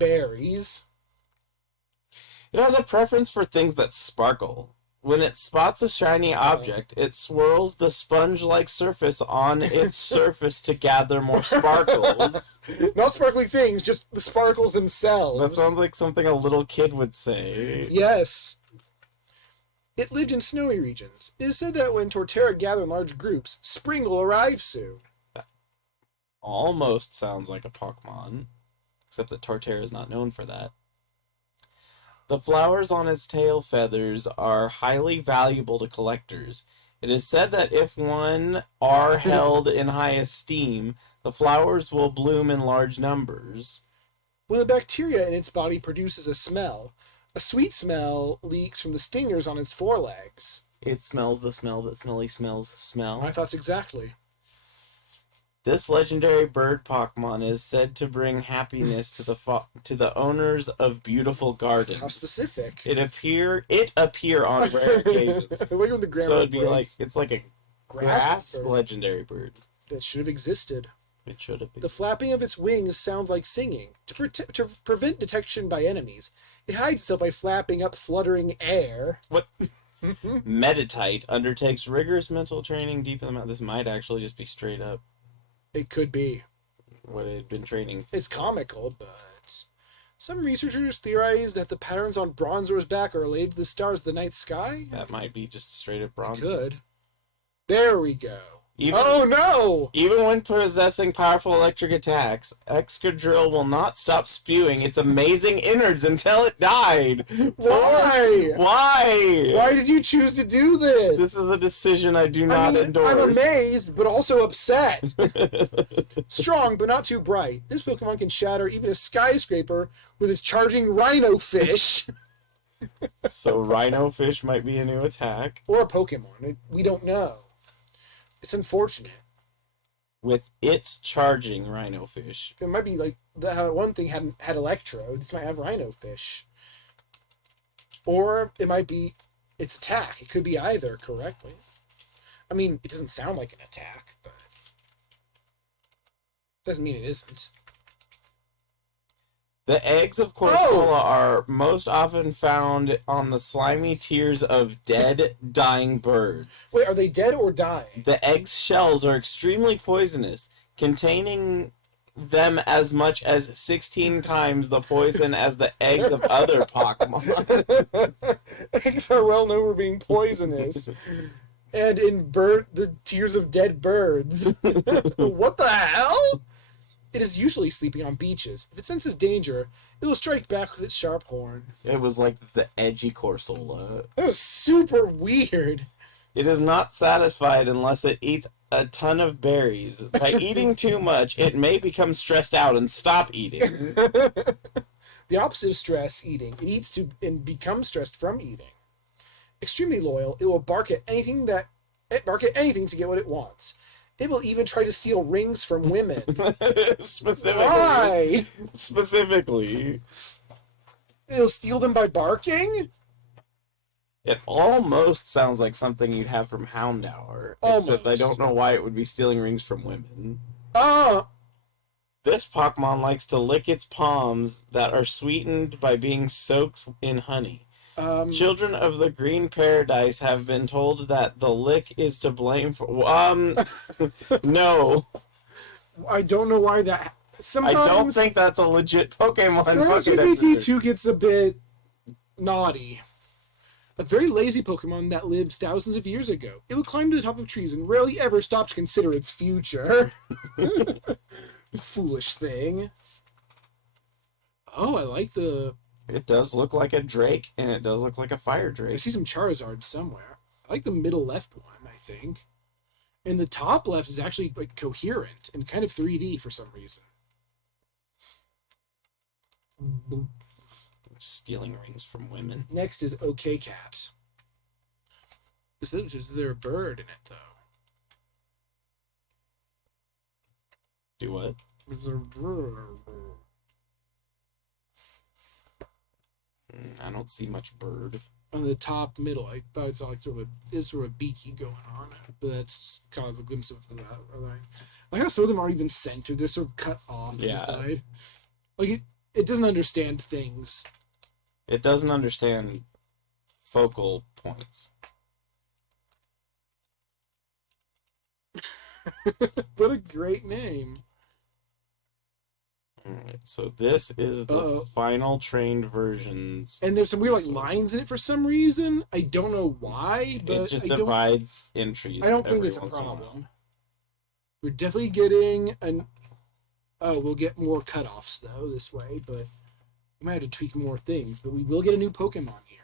not berries. It has a preference for things that sparkle. When it spots a shiny object, it swirls the sponge-like surface on its surface to gather more sparkles. Not sparkly things, just the sparkles themselves. That sounds like something a little kid would say. Yes. It lived in snowy regions. It is said that when Torterra gather in large groups, spring will arrive soon. That almost sounds like a Pokemon, except that Torterra is not known for that. The flowers on its tail feathers are highly valuable to collectors. It is said that if one are held in high esteem, the flowers will bloom in large numbers. When the bacteria in its body produces a smell, a sweet smell leaks from the stingers on its forelegs. It smells the smell that smelly smells smell. My thoughts exactly. This legendary bird Pokemon is said to bring happiness to the owners of beautiful gardens. How specific. It appear on rare occasions. Look at the grammar. So it'd be breaks. like it's like a grass bird legendary bird. that should have existed. It should have been. The flapping of its wings sounds like singing. To prevent detection by enemies, it hides itself by flapping up fluttering air. What? Meditite undertakes rigorous mental training deep in the mountain. This might actually just be straight up It could be. what it had been training. It's comical, but some researchers theorize that the patterns on Bronzor's back are related to the stars of the night sky. That might be just straight up bronze. Could. There we go. Even, Oh no! Even when possessing powerful electric attacks, Excadrill will not stop spewing its amazing innards until it died. Why? Why? Why did you choose to do this? This is a decision I do not endorse. I'm amazed, but also upset. Strong, but not too bright. This Pokemon can shatter even a skyscraper with its charging Rhino Fish. So Rhino Fish might be a new attack. Or a Pokemon. We don't know. It's unfortunate. With its charging Rhino Fish. It might be like how one thing had Electro. This might have Rhino Fish. Or it might be its attack. It could be either correctly. I mean, it doesn't sound like an attack, but doesn't mean it isn't. The eggs of Corsola are most often found on the slimy tears of dead, dying birds. Wait, are they dead or dying? The egg's shells are extremely poisonous, containing them as much as 16 times the poison as the eggs of other Pokemon. Eggs are well known for being poisonous. And in the tears of dead birds. What the hell? It is usually sleeping on beaches. If it senses danger, it will strike back with its sharp horn. It was like the edgy Corsola. That was super weird. It is not satisfied unless it eats a ton of berries. By eating too much, it may become stressed out and stop eating. The opposite of stress, eating. It eats to and becomes stressed from eating. Extremely loyal, it will bark at anything to get what it wants. It will even try to steal rings from women. Specifically. Why? Specifically. It'll steal them by barking? It almost sounds like something you'd have from Houndour. Almost. Except I don't know why it would be stealing rings from women. Oh! This Pokemon likes to lick its palms that are sweetened by being soaked in honey. Children of the Green Paradise have been told that the lick is to blame for... no. I don't know why that... Sometimes, I don't think that's a legit Pokemon. Sometimes GPT-2 gets a bit naughty. A very lazy Pokemon that lived thousands of years ago. It would climb to the top of trees and rarely ever stop to consider its future. Foolish thing. Oh, I like the... It does look like a Drake, and it does look like a Fire I Drake. see some Charizards somewhere. I like the middle left one, I think. And the top left is actually like coherent and kind of 3D for some reason. Stealing rings from women. Next is OK Cat. Is there a bird in it, though? Do what? Is there a bird? I don't see much bird. On the top middle, I thought I saw like sort of beaky going on, but that's just kind of a glimpse of that. Like how some of them aren't even centered; they're sort of cut off to the side. Like It doesn't understand things. It doesn't understand focal points. What a great name. Alright, so this is the Uh-oh. final trained versions. And there's some weird like So lines in it for some reason. I don't know why, but it just I don't. divides entries. I don't think every it's a once in while. problem. We're definitely getting an. Oh, we'll get more cutoffs though this way, but we might have to tweak more things. But we will get a new Pokemon here.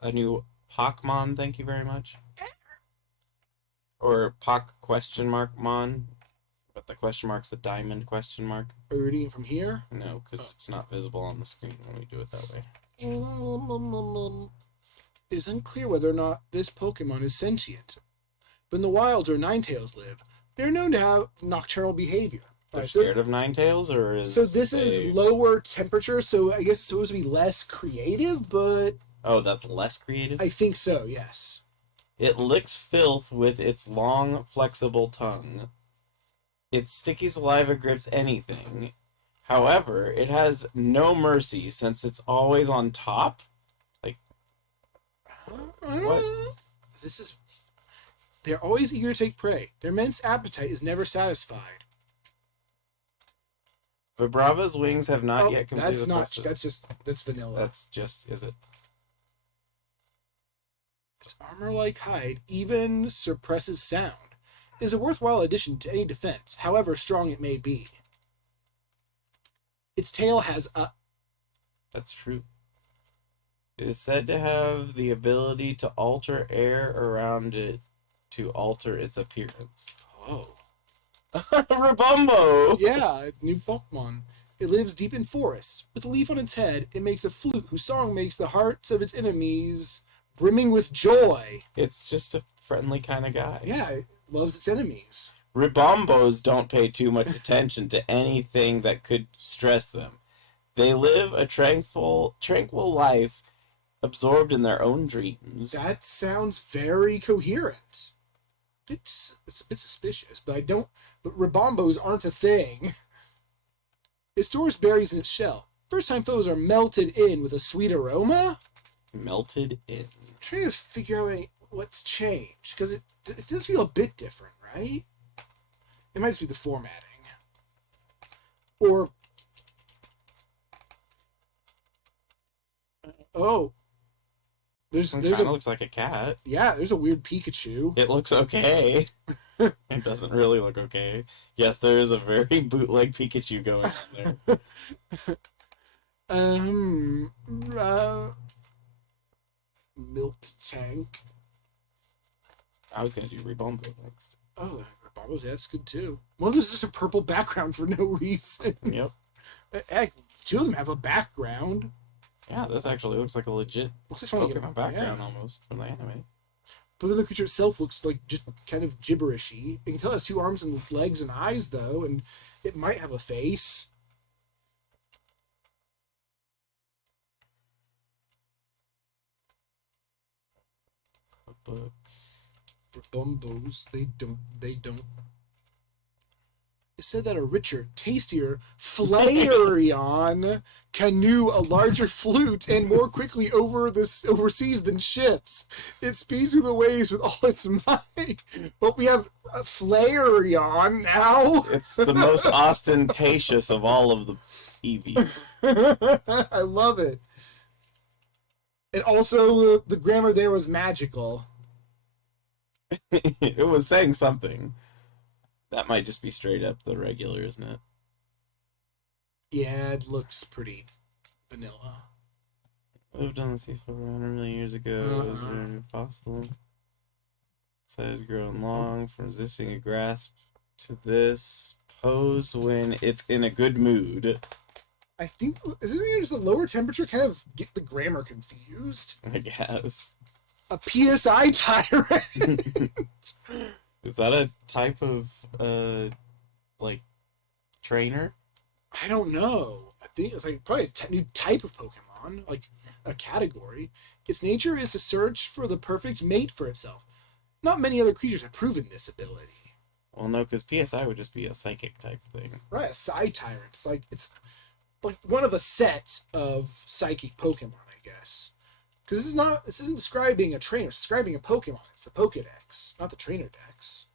A new Pokemon, thank you very much. Or Pock question mark mon, but the question mark's a diamond question mark. Are we reading it from here? No, because it's not visible on the screen when we do it that way. It is unclear whether or not this Pokemon is sentient. But in the wilds where Ninetales live, they're known to have nocturnal behavior. They're scared of Ninetales, or is so this is lower temperature, so I guess it's supposed to be less creative, but Oh, that's less creative? I think so, yes. It licks filth with its long, flexible tongue. Its sticky saliva grips anything. However, it has no mercy since it's always on top. Like, what? This is... They're always eager to take prey. Their immense appetite is never satisfied. Vibrava's wings have not yet completed that's the not... process. That's vanilla. That's just... Is it? Its armor-like hide even suppresses sound. It is a worthwhile addition to any defense, however strong it may be. Its tail has a... That's true. It is said to have the ability to alter air around it to alter its appearance. Oh. Rabumbo! Yeah, new Pokemon. It lives deep in forests. With a leaf on its head, it makes a flute whose song makes the hearts of its enemies brimming with joy. It's just a friendly kind of guy. Yeah, it loves its enemies. Ribombos don't pay too much attention to anything that could stress them. They live a tranquil life, absorbed in their own dreams. That sounds very coherent. It's a bit suspicious, but But Ribombos aren't a thing. It stores berries in its shell. First time foes are melted in with a sweet aroma. Melted in. I'm trying to figure out what's changed, because it does feel a bit different, right? It might just be the formatting. Or... Oh. It kind of looks like a cat. Yeah, there's a weird Pikachu. It looks okay. It doesn't really look okay. Yes, there is a very bootleg Pikachu going on there. Milk tank. I was gonna do Ribombo next. Oh, Ribombo, that's good too. One of those is just a purple background for no reason. Yep. Heck, two of them have a background. Yeah, this actually looks like a legit Pokemon background almost from the anime. But then the creature itself looks like just kind of gibberishy. You can tell it has two arms and legs and eyes, though, and it might have a face. Cookbook. Bumbos, they don't. It said that a richer, tastier Flareon canoe a larger flute and more quickly overseas than ships. It speeds through the waves with all its might. But we have a Flareon now. It's the most ostentatious of all of the EVs. I love it. And also, the grammar there was magical. It was saying something. That might just be straight up the regular, isn't it? Yeah, it looks pretty vanilla. Lived on the sea for 100 million years ago. It was very fossil. Size growing long from resisting a grasp to this pose when it's in a good mood. I think, is it just the lower temperature kind of get the grammar confused? I guess. A PSI tyrant! Is that a type of, like, trainer? I don't know. I think it's like probably a new type of Pokemon, like a category. Its nature is to search for the perfect mate for itself. Not many other creatures have proven this ability. Well, no, because PSI would just be a psychic type thing. Right, a Psy Tyrant. It's like one of a set of psychic Pokemon, I guess. Because this isn't describing a trainer, it's describing a Pokemon. It's the Pokedex, not the Trainer Dex.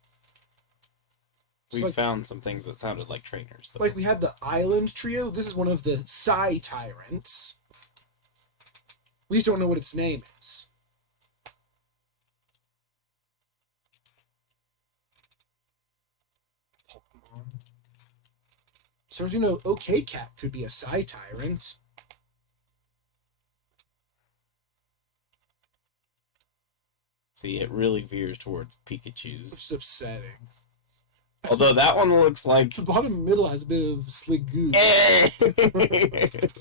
We found some things that sounded like trainers, though. Like we had the Island Trio. This is one of the Psy Tyrants. We just don't know what its name is. Pokemon. So as you know, OK Cat could be a Psy Tyrant. See, it really veers towards Pikachu's. Which is upsetting. Although that one looks like... The bottom middle has a bit of slick goo.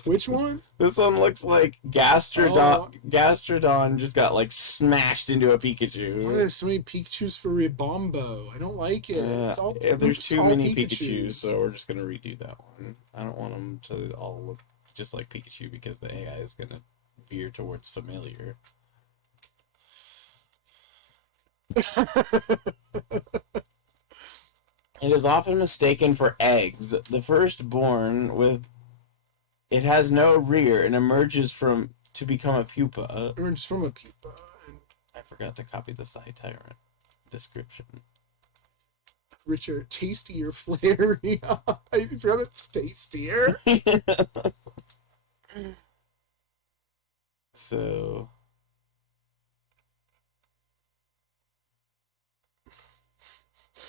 Which one? This one looks like Gastrodon just got, like, smashed into a Pikachu. Why are there so many Pikachus for Ribombo? I don't like it. There's too many Pikachus, so we're just going to redo that one. I don't want them to all look just like Pikachu because the AI is going to veer towards familiar. It is often mistaken for eggs. The firstborn it has no rear and emerges to become a pupa. Emerges from a pupa. I forgot to copy the Psy Tyrant description. Richer, tastier, flary. I forgot it's tastier. So...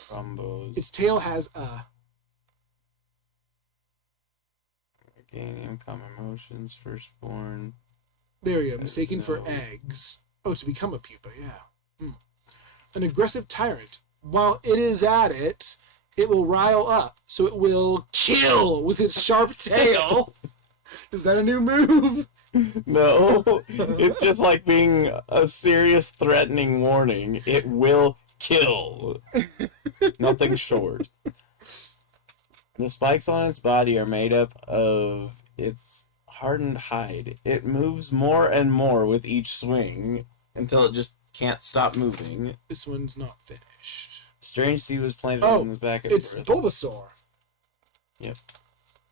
Combos. Its tail has a... Gaining common emotions, firstborn. There you go, mistaken for eggs. Oh, to become a pupa, yeah. An aggressive tyrant. While it is at it, it will rile up, so it will kill with its sharp tail. Is that a new move? No, it's just like being a serious threatening warning. It will kill. Nothing short. The spikes on its body are made up of its hardened hide. It moves more and more with each swing until it just can't stop moving. This one's not finished. Strange seed was planted on its back at it's birth. Bulbasaur. Yep.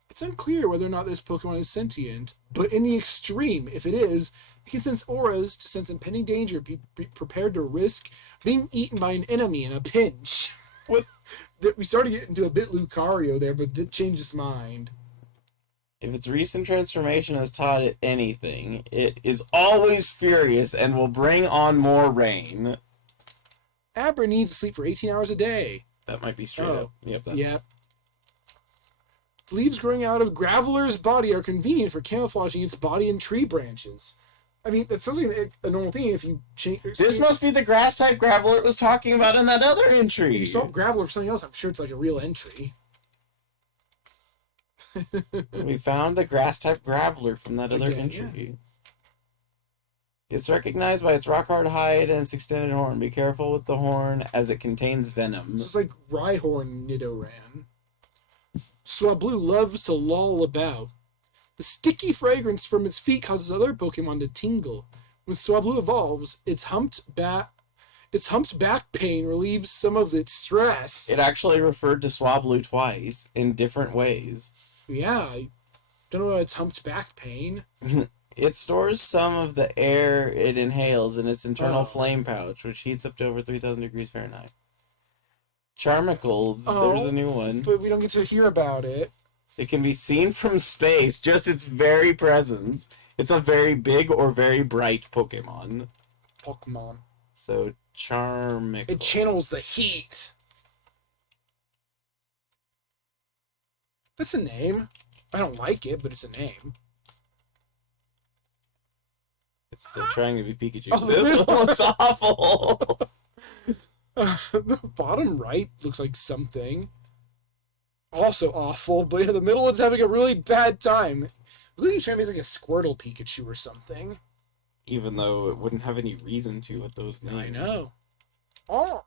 It's unclear whether or not this Pokemon is sentient, but in the extreme, if it is, it can sense auras to sense impending danger, be prepared to risk being eaten by an enemy in a pinch. What? We started getting into a bit Lucario there, but that changed its mind. If its recent transformation has taught it anything, it is always furious and will bring on more rain. Abra needs to sleep for 18 hours a day. That might be straight up. Yep, that's... Yep. Leaves growing out of Graveler's body are convenient for camouflaging its body in tree branches. I mean, that sounds like a normal thing if you change... This must be the grass-type Graveler it was talking about in that other entry. If you swap Graveler for something else, I'm sure it's like a real entry. We found the grass-type Graveler from that other entry. Yeah. It's recognized by its rock-hard hide and its extended horn. Be careful with the horn, as it contains venom. It's just like Rhyhorn Nidoran. Swablu loves to loll about. The sticky fragrance from its feet causes other Pokemon to tingle. When Swablu evolves, its humped back pain relieves some of its stress. It actually referred to Swablu twice, in different ways. Yeah, I don't know about its humped back pain. It stores some of the air it inhales in its internal flame pouch, which heats up to over 3,000 degrees Fahrenheit. Charmical, there's a new one. But we don't get to hear about it. It can be seen from space, just its very presence. It's a very big or very bright Pokemon. So, Charmical. It channels the heat. That's a name. I don't like it, but it's a name. It's still trying to be Pikachu. Oh, this one looks awful. The bottom right looks like something. Also awful, but yeah, the middle one's having a really bad time. I believe trying to be like a Squirtle Pikachu or something. Even though it wouldn't have any reason to with those names. I know. Oh.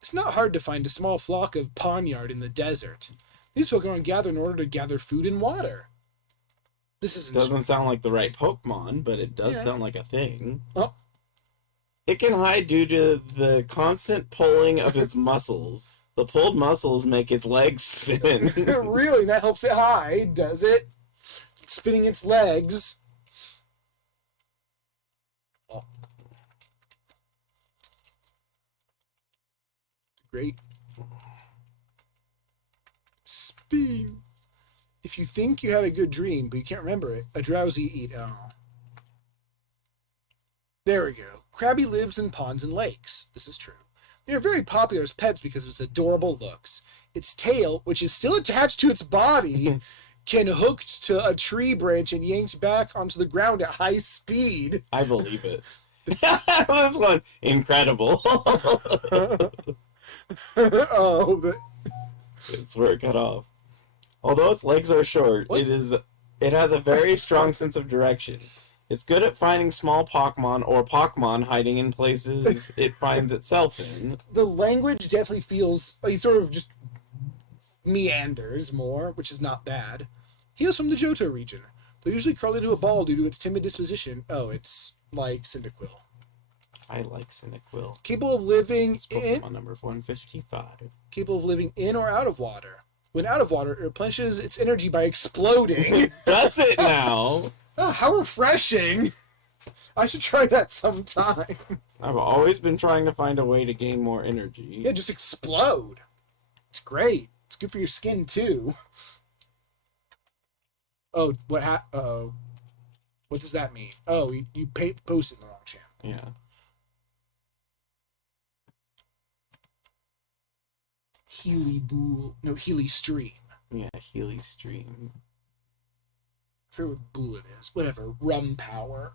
It's not hard to find a small flock of poniard in the desert. These Pokemon gather in order to gather food and water. This doesn't sound like the right Pokemon, but it does sound like a thing. Oh. It can hide due to the constant pulling of its muscles. The pulled muscles make its legs spin. Really? That helps it hide, does it? Spinning its legs. Oh. Great. Spin. If you think you had a good dream, but you can't remember it, a drowsy eat. Oh. There we go. Krabby lives in ponds and lakes. This is true. They are very popular as pets because of its adorable looks. Its tail, which is still attached to its body, can hooked to a tree branch and yanked back onto the ground at high speed. I believe it. This one, incredible. Oh, but... It's where it cut off. Although its legs are short, What? it has a very strong sense of direction. It's good at finding small Pokemon or Pokemon hiding in places it finds itself in. The language definitely feels like he sort of just meanders more, which is not bad. He is from the Johto region. They usually curl into a ball due to its timid disposition. Oh, it's like Cyndaquil. I like Cyndaquil. Capable of living It's Pokemon number 155. capable of living in or out of water. When out of water, it replenishes its energy by exploding. Does it now? Oh, how refreshing! I should try that sometime. I've always been trying to find a way to gain more energy. Yeah, just explode. It's great. It's good for your skin too. Oh, oh, what does that mean? Oh, you posted in the wrong channel. Yeah. Healy Stream. Yeah, Healy Stream. I forget what Bull it is. Whatever. Rum Power.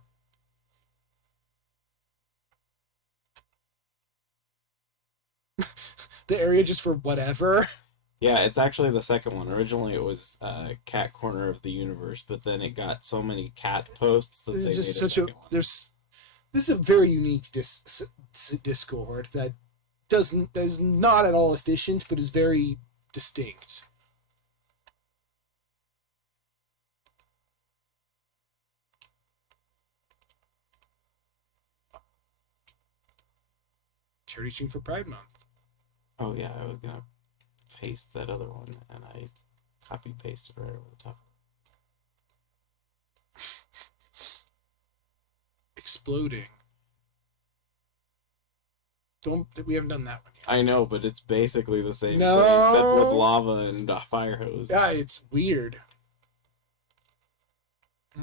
The area just for whatever. Yeah, it's actually the second one. Originally, it was Cat Corner of the Universe, but then it got so many cat posts that This they is just made a such a second one. this is a very unique Discord that is not at all efficient, but is very distinct. Charity Stream for Pride Month. Oh yeah, I was gonna paste that other one, and I copy pasted right over the top. Exploding. We haven't done that one yet. I know, but it's basically the same No. thing, except with lava and a fire hose. Yeah, it's weird.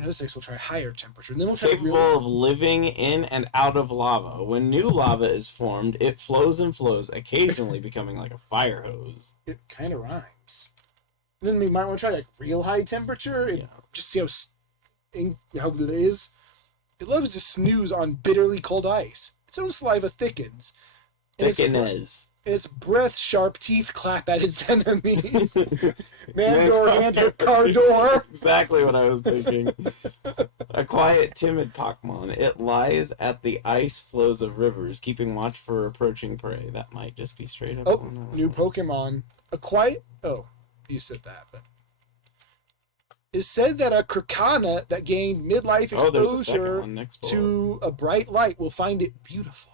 This next we'll try higher temperature, and then we'll try Capable of living in and out of lava. When new lava is formed, it flows and flows, occasionally becoming like a fire hose. It kind of rhymes. And then we might want to try like real high temperature and Yeah. just see how good it is. It loves to snooze on bitterly cold ice. Its own saliva thickens. And its breath sharp teeth clap at its enemies. Mandor, hand your car door. Exactly what I was thinking. A quiet, timid Pokemon. It lies at the ice flows of rivers, keeping watch for approaching prey. That might just be straight up. Oh, new Pokemon. A quiet... Oh, you said that, but... It's said that a Krokana that gained midlife there's a second exposure one next bullet. to a bright light will find it beautiful.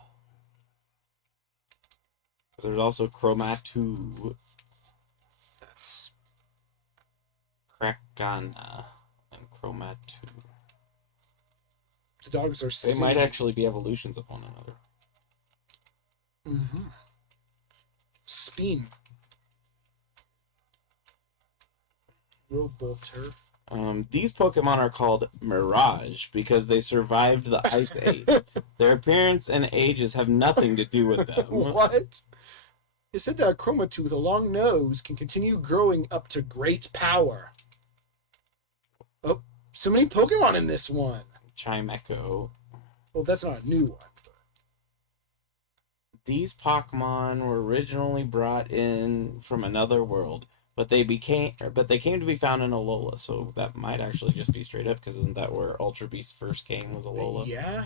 There's also Chromatu, That's... Krakana, and Chromatu. The dogs are They might actually be evolutions of one another. Mm-hmm. Spin. Roboter. These Pokemon are called Mirage because they survived the Ice Age. Their appearance and ages have nothing to do with them. What? It said that a Chromatu with a long nose can continue growing up to great power. Oh, so many Pokemon in this one. Chimecho. Well, that's not a new one. These Pokemon were originally brought in from another world, but they came to be found in Alola, so that might actually just be straight up, because isn't that where Ultra Beast first came, was Alola? Yeah.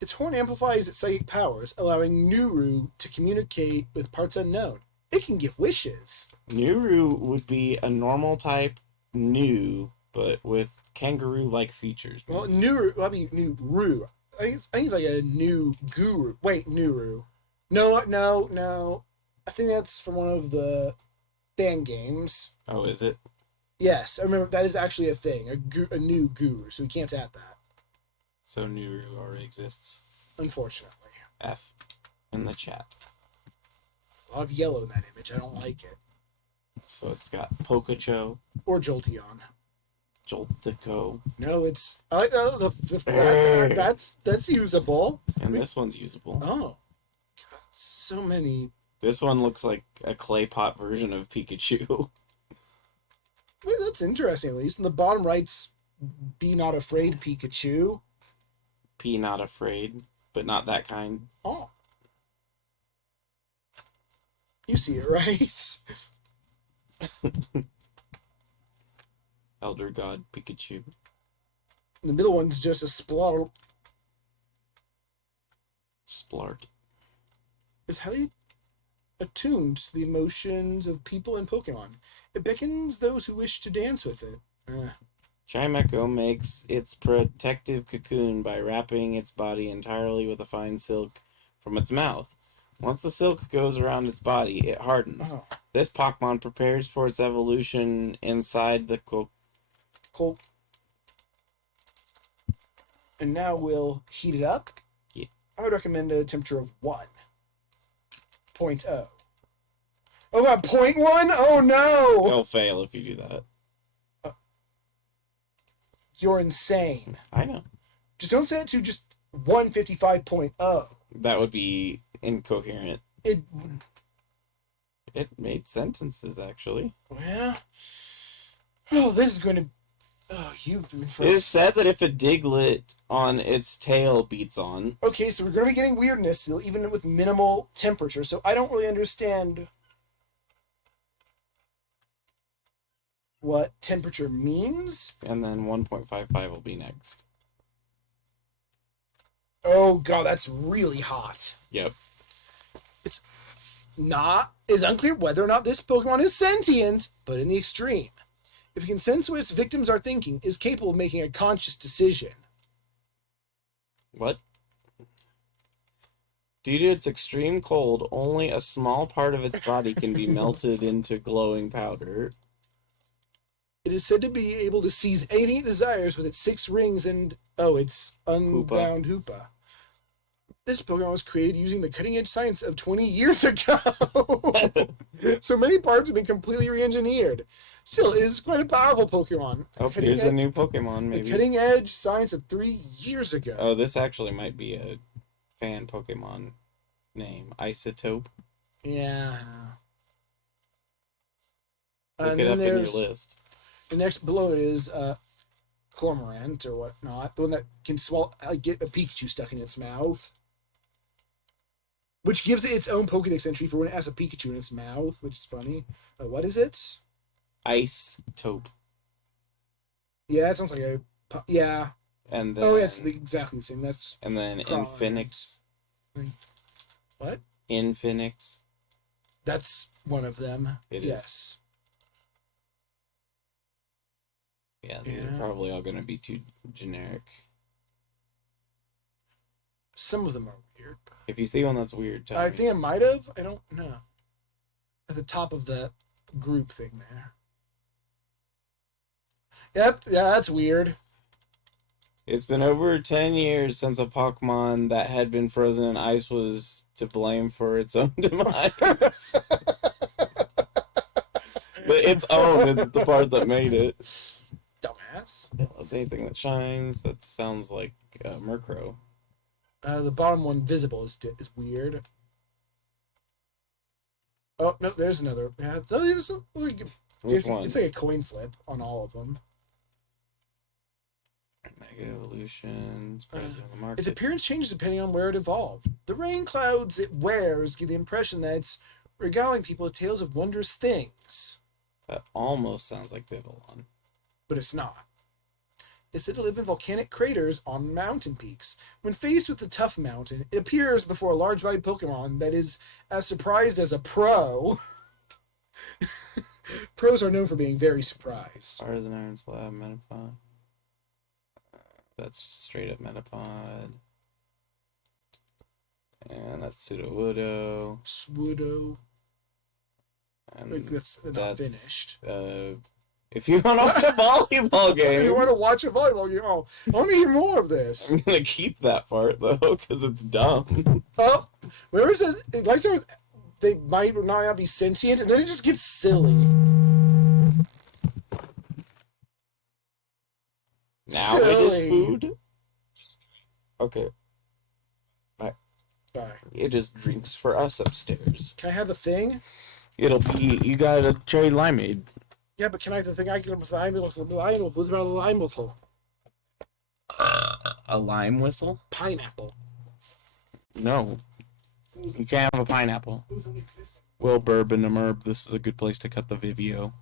Its horn amplifies its psychic powers, allowing Nuru to communicate with parts unknown. It can give wishes. Nuru would be a normal type New, but with kangaroo-like features. Well, Nuru, that'd be Nuru. I think it's like a new guru. Wait, Nuru. No. I think that's from one of the fan games. Oh, is it? Yes, I remember that is actually a thing, a new guru, so we can't add that, So Nuru already exists. unfortunately. F in the chat. A lot of yellow in that image. I don't like it. So it's got Pokacho, Or Jolteon. Joltico, No, it's I like that's usable. and this one's usable. Oh, God, so many. This one looks like a clay pot version of Pikachu. Wait, that's interesting. At least in the bottom right's "Be not afraid, Pikachu." P not afraid, but not that kind. Oh, you see it right. Elder God Pikachu. The middle one's just a splot. Splart. Is highly attuned to the emotions of people and Pokemon. It beckons those who wish to dance with it. Chimecho makes its protective cocoon by wrapping its body entirely with a fine silk from its mouth. Once the silk goes around its body, it hardens. Oh. This Pokemon prepares for its evolution inside the Cool. And now we'll heat it up. Yeah. I would recommend a temperature of 1.0. Oh, at 0.1? Oh no! It'll fail if you do that. You're insane. I know. Just don't set it to just 155.0. That would be incoherent. It, It made sentences, actually. well, oh, this is going to, oh, you've been It is said that if a Diglett on its tail beats on, Okay, so we're going to be getting weirdness still, even with minimal temperature, so I don't really understand what temperature means. and then 1.55 will be next. Oh god, that's really hot. Yep. It's unclear whether or not this Pokemon is sentient, but in the extreme. If it can sense what its victims are thinking, is capable of making a conscious decision. What? Due to its extreme cold, only a small part of its body can be melted into glowing powder. It is said to be able to seize anything it desires with its 6 rings and, its unbound Hoopa. This Pokemon was created using the cutting-edge science of 20 years ago. So many parts have been completely re-engineered. Still, it is quite a powerful Pokemon. Oh, here's a new Pokemon, maybe. The cutting-edge science of 3 years ago. Oh, this actually might be a fan Pokemon name. Isotope. Yeah. Look And it then up in your there's list. the next below it is Cormorant or whatnot, the one that can swallow, get a Pikachu stuck in its mouth, which gives it its own Pokedex entry for when it has a Pikachu in its mouth, which is funny. What is it? Isotope. Yeah, that sounds like a yeah. And then, Oh, that's exactly the same. That's and then Infinix. what? Infinix. That's one of them. It yes. is. Yeah, these Yeah. are probably all going to be too generic. Some of them are weird. If you see one that's weird, tell I me. think I might have. I don't know. At the top of the group thing there. Yep. Yeah, that's weird. It's been over 10 years since a Pokemon that had been frozen in ice was to blame for its own demise. But its own is the part that made it. Dumbass. It's anything that shines. That sounds like Murkrow. The bottom one, visible, is weird. Oh no, there's another. Yeah, it's like Which one? It's like a coin flip on all of them. Mega Evolution. Present on the market. Its appearance changes depending on where it evolved. The rain clouds it wears give the impression that it's regaling people with tales of wondrous things. That almost sounds like Vivillon. But it's not. It's said to live in volcanic craters on mountain peaks. When faced with the tough mountain, it appears before a large-bodied Pokemon that is as surprised as a pro. Pros are known for being very surprised. Stars and Iron Slab, Metapod. That's just straight up Metapod. And that's Sudowoodo. Swoodo. And Like, that's not finished. If you want to watch a volleyball game, You want to watch a volleyball game? Oh, I want to hear more of this. I'm gonna keep that part though, because it's dumb. Oh, where is it? Like, so they might or not be sentient, and then it just gets silly. Now it is food. Okay. Bye. It is drinks for us upstairs. Can I have the thing? It'll be, you got a cherry limeade. Yeah, but can I have the thing? I can with the lime whistle. A lime whistle? Pineapple. No. You can't have a pineapple. Well, bourbon, a merb, this is a good place to cut the Vivio.